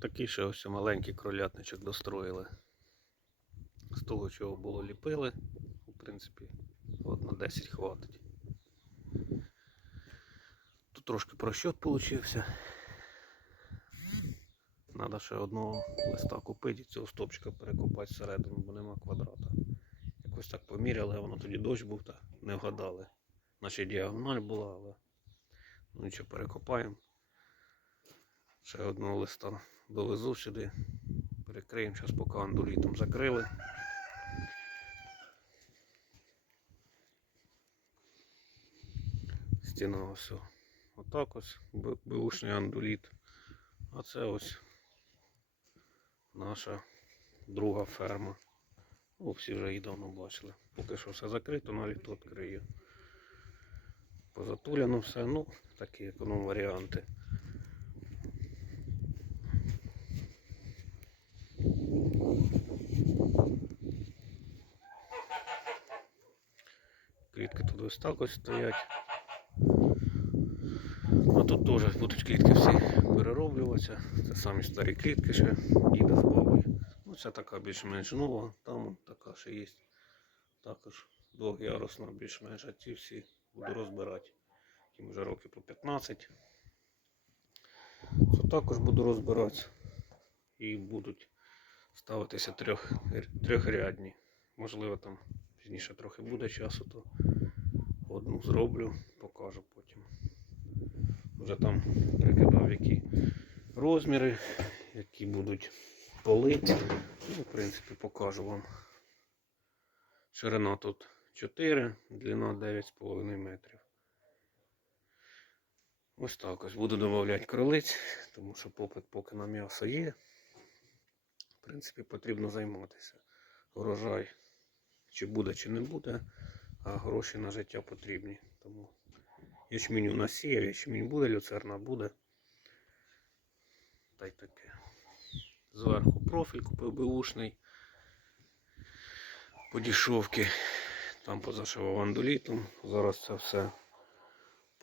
Такий ще ось маленький кролятничок достроїли. З того, чого було ліпили, в принципі, от на 10 хватить. Тут трошки просчет получився. Надо ще одного листа купити і цього стопчика перекопати всередину, бо нема квадрата. Якось так поміряли, воно тоді дощ був, та не вгадали. Наче діагональ була, але ну нічого перекопаємо. Ще одного листа довезу сюди. Перекриємо, зараз поки андулітом закрили. Стіна ось отак ось, б- беушний андуліт. А це ось наша друга ферма. Ну, всі вже її давно бачили. Поки що все закрито, наліт відкрию. Позатуляно все, ну, такі економ варіанти. Клітки тут ось так ось стоять. А тут теж будуть клітки всі перероблюватися. Це самі старі клітки ще їде з бабою. Ну, це така більш-менш нова, там така ще є. Також двохярусна більш-менш, а ці всі буду розбирати. Їм вже років по 15. Це також буду розбирати. І будуть ставитися трьох, трьохрядні. Можливо, там пізніше трохи буде часу, то одну зроблю, покажу потім. Вже там прикидав, які розміри, які будуть политі. Ну, в принципі, покажу вам. Ширина тут 4, длина 9,5 метрів. Ось так ось буду додавати кролиць, тому що попит поки на м'ясо є. В принципі, потрібно займатися. Урожай чи буде, чи не буде, а гроші на життя потрібні. Тому ячменю насіяв, ячмінь буде, люцерна буде. Та й таке. Зверху профіль купив беушний. Подішовки. Там позашивав андулітом. Зараз це все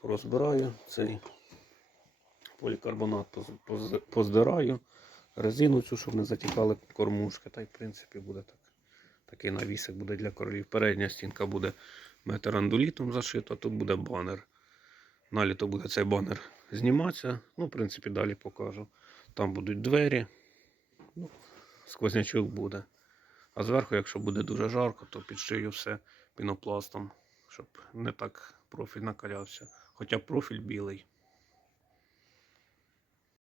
порозбираю. Цей полікарбонат поз- поз- поздираю. Резину цю, щоб не затікали кормушки. Та й в принципі буде так. Такий навісик буде для королів. Передня стінка буде метр андулітом зашита, тут буде банер. Наліто буде цей банер зніматися. Ну, в принципі, далі покажу. Там будуть двері. Ну, сквознячок буде. А зверху, якщо буде дуже жарко, то підшию все пінопластом, щоб не так профіль накалявся. Хоча профіль білий.